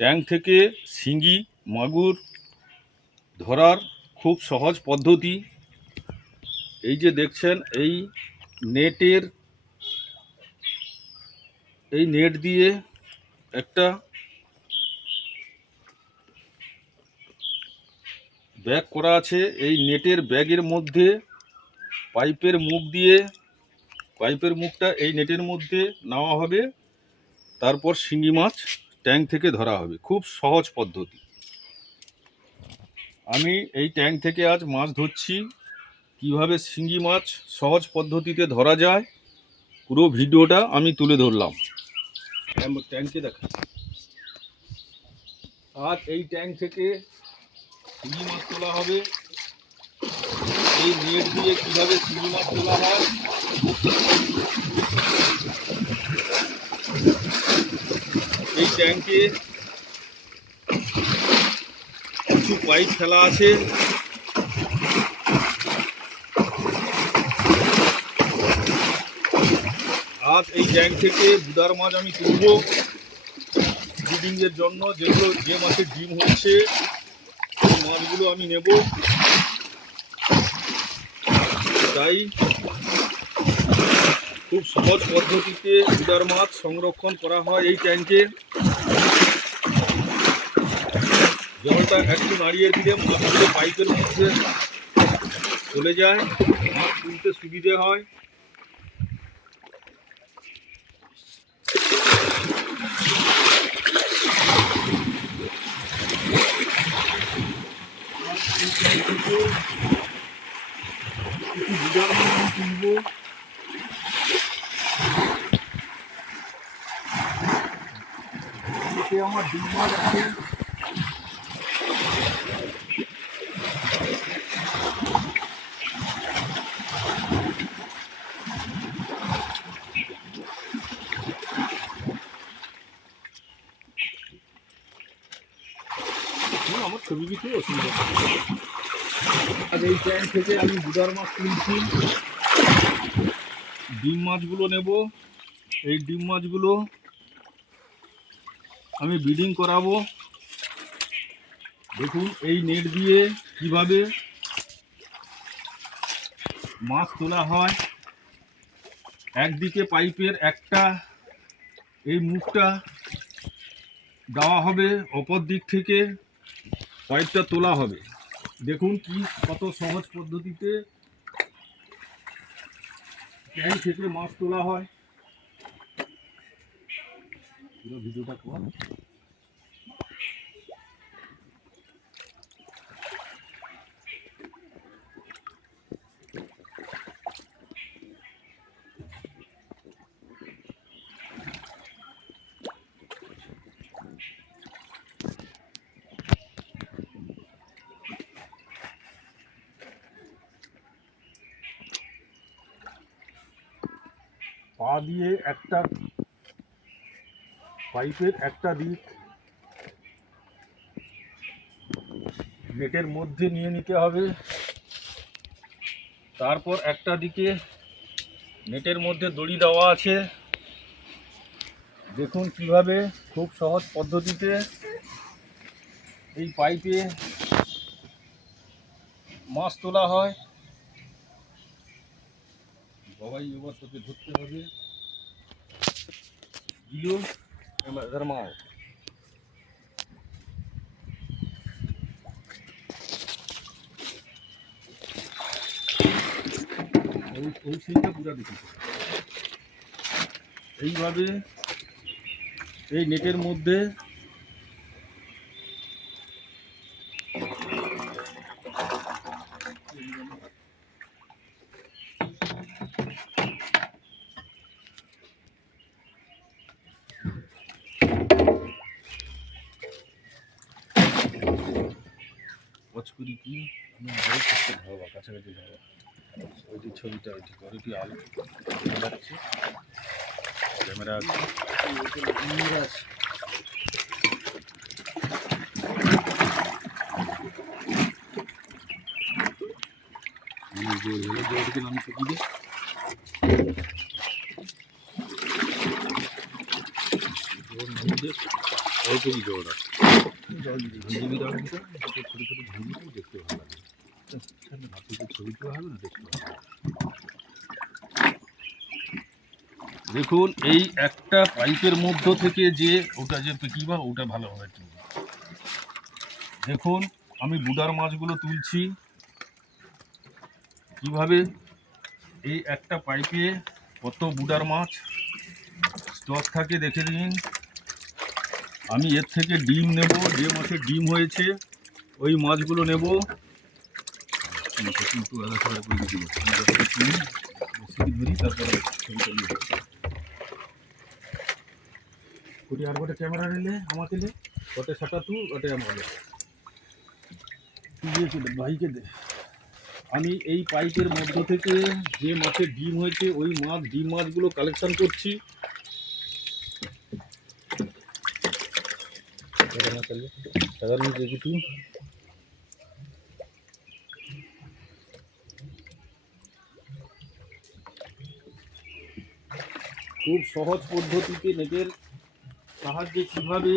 Tank থেকে শিঙি মাগুর ধরার খুব সহজ পদ্ধতি। এই যে দেখছেন, এই নেট দিয়ে একটা ব্যাগ করা আছে। এই নেটের ব্যাগের মধ্যে পাইপের মুখটা এই নেটের মধ্যে নেওয়া হবে, তারপর শিঙি মাছ ট্যাঙ্ক থেকে ধরা হবে। খুব সহজ পদ্ধতি। আমি এই ট্যাঙ্ক থেকে আজ মাছ ধরছি। কিভাবে শিঙি মাছ সহজ পদ্ধতিতে ধরা যায়, পুরো ভিডিওটা আমি তুলে ধরলাম। ট্যাঙ্কে দেখা আজ এই ট্যাঙ্ক থেকে শিঙি মাছ তোলা হবে। এই নেট দিয়ে কিভাবে শিঙি মাছ তোলা হয়, এই ট্যাঙ্কে কিছু পাইপ ফেলা আছে। আজ এই ট্যাঙ্ক থেকে বুদার মাছ আমি তুলব ব্রিডিংয়ের জন্য। যে মাছের ডিম হচ্ছে সেই মাছগুলো আমি নেব। তাই খুব সহজ পদ্ধতিতে বুদার মাছ সংরক্ষণ করা হয় এই ট্যাঙ্কে। জলটা একটু নাড়িয়ে দিলে মাছগুলো পাইপের মধ্যে চলে যায়, মাছ তুলতে সুবিধে হয়। বুদার মাছ আমি তুলবো। আমার ডিম মাছ আছে। আমার ছবি কিছু অসুবিধা নেই। আর এই ট্যাঙ্ক থেকে আমি বুদার মাছ তুলছি। ডিম মাছগুলো নেব। এই ডিম মাছগুলো আমি ব্রিডিং করাবো। দেখুন এই নেট দিয়ে কিভাবে মাছ তোলা হয়। একদিকে পাইপের একটা এই মুখটা দেওয়া হবে, অপর দিক থেকে পাইপটা তোলা হবে। দেখুন কত সহজ পদ্ধতিতে ট্যাঙ্ক থেকে মাছ তোলা হয়। পুরো ভিডিওটা কর। পা দিয়ে একটা পাইপের একটা দিক নেটের মধ্যে নিয়ে নিতে হবে, তারপর একটা দিকে নেটের মধ্যে দড়ি দেওয়া আছে। দেখুন কিভাবে খুব সহজ পদ্ধতিতে এই পাইপে মাছ তোলা হয়। বাবাই এবার তোকে ধরতে হবে। দিল এবার মাও ওই সিনটা পুরো দেখি। এইভাবে এই নেটের মধ্যে করি কি আমি বড় করতে ভালো কাছাকাছি যাবো। ওইটি ছবিটা ওইটি ওইটি আলো যাচ্ছে, ক্যামেরা আছে। আমি ছবি দিই। ওর মধ্যে মধ্যে অল্প কি জল রাখ, ঝিঝিমি রাখবি, ছোটো ছোটো ঝিঝিমি দেখতে ভালো লাগে, ছবি তোলা হবে না, দেখতে ভালো লাগে। দেখুন এই একটা পাইপের মধ্য থেকে যে ওটা যে কিবা ওটা ভালোভাবে তুলবে। দেখুন আমি বুডার মাছগুলো তুলছি কিভাবে, এই একটা পাইপে কত বুডার মাছ স্টক থাকে দেখে নিন। আমি এর থেকে ডিম নেব, যে মাছের ডিম হয়েছে ওই মাছগুলো নেব। কিন্তু কোটি আর গোটে ক্যামেরা নিলে আমাকে দে, গোটে সাটা তু গোটে আমাকে দিয়েছিল ভাইকে দে। আমি এই পাইপের মধ্য থেকে যে মাছের ডিম হয়েছে ওই মাছ ডিম মাছগুলো কালেকশন করছি। খুব সহজ পদ্ধতিতে নেটের সাহায্যে কীভাবে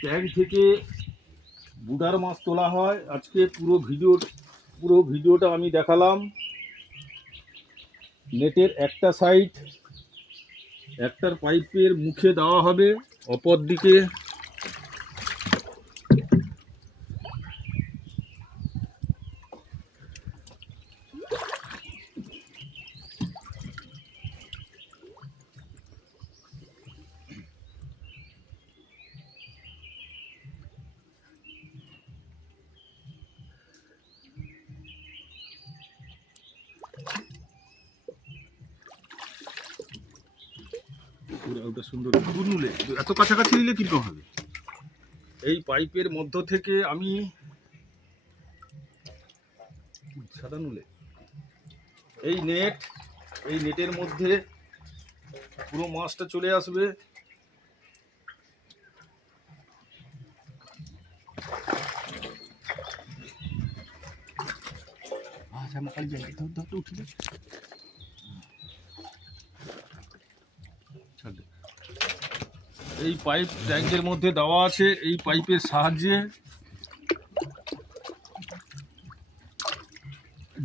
ট্যাঙ্ক থেকে বুডার মাছ তোলা হয় আজকে পুরো ভিডিওটা আমি দেখালাম। নেটের একটা সাইড একটার পাইপের মুখে দেওয়া হবে, অপর দিকে ওটা সুন্দর নুলে এত কাছাকাছি নিলে কীরকম হবে। এই পাইপের মধ্য থেকে আমি সাদা নুলে এই নেটের মধ্যে পুরো মাছটা চলে আসবে। এই পাইপ ট্যাঙ্কের মধ্যে দেওয়া আছে, এই পাইপের সাহায্যে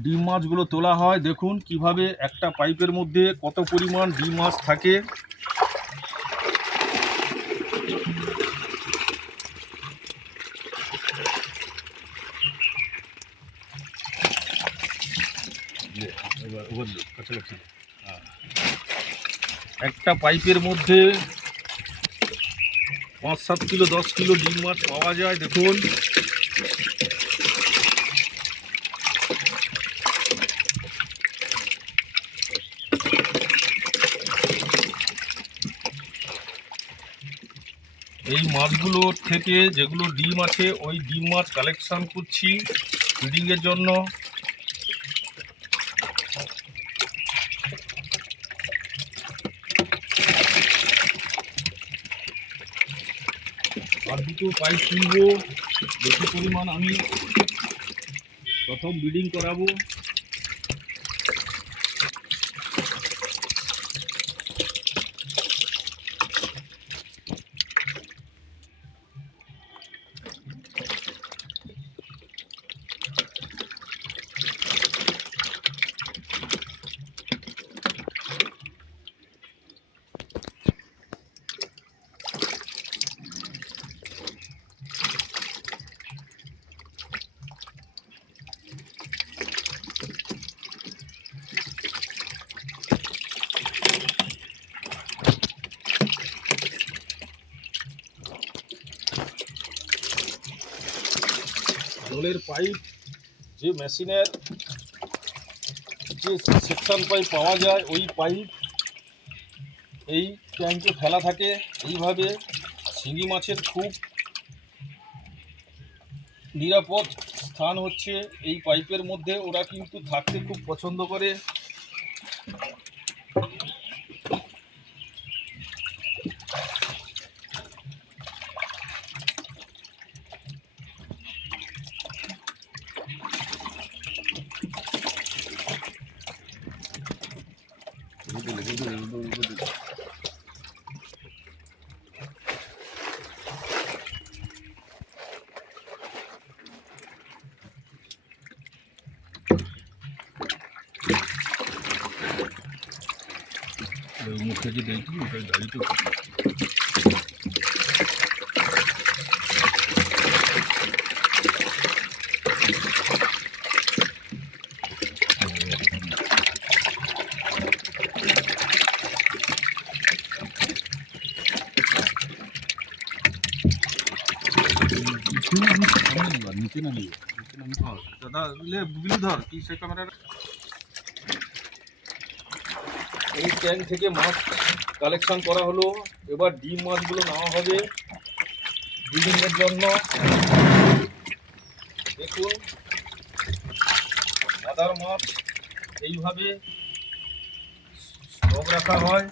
ডিম মাছগুলো তোলা হয়। দেখুন কিভাবে একটা পাইপের মধ্যে কত পরিমাণ ডিম মাছ থাকে। একটা পাইপের মধ্যে 5-7 কিলো 10 কিলো ডিম মাছ পাওয়া যায়। দেখুন এই মাছগুলোর থেকে যেগুলো ডিম আছে ওই ডিম মাছ কালেকশন করছি ফিডিংয়ের জন্য। আর দুটো পাইপ তুলবো, বেশি পরিমাণ আমি প্রথম ব্রিডিং করাবো। জলের পাইপ যে মেশিনের যে সেকশন পাইপ পাওয়া যায় ওই পাইপ এই ট্যাঙ্কে ফেলা থাকে। এইভাবে শিঙি মাছের খুব নিরাপদ স্থান হচ্ছে এই পাইপের মধ্যে, ওরা কিন্তু থাকতে খুব পছন্দ করে। কেজি দেখি ওটা গাড়িতে নিচে নামিয়ে দাদা বুগলি ধর কি সে ক্যামেরা এই ট্যাঙ্ক থেকে মাছ কালেকশন করা হলো। এবার ডিম মাছগুলো নেওয়া হবে ব্রিডিংয়ের জন্য। দেখুন মাদার মাছ এইভাবে স্টক রাখা হয়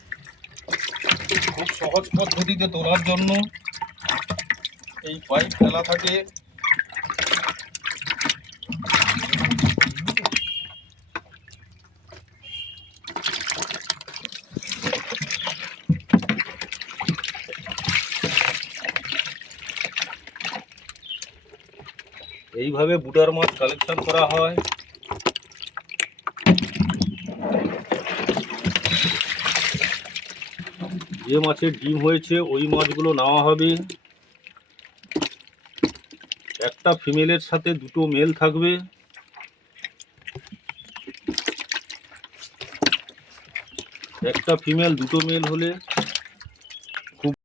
খুব সহজ পদ্ধতিতে তোলার জন্য। এই পাইপ ফেলা থাকে, এইভাবে বুটার মাছ কালেকশন করা হয়। যে মাছের ডিম হয়েছে ওই মাছগুলো নেওয়া হবে। একটা ফিমেলের সাথে দুটো মেল থাকবে। একটা ফিমেল দুটো মেল হলে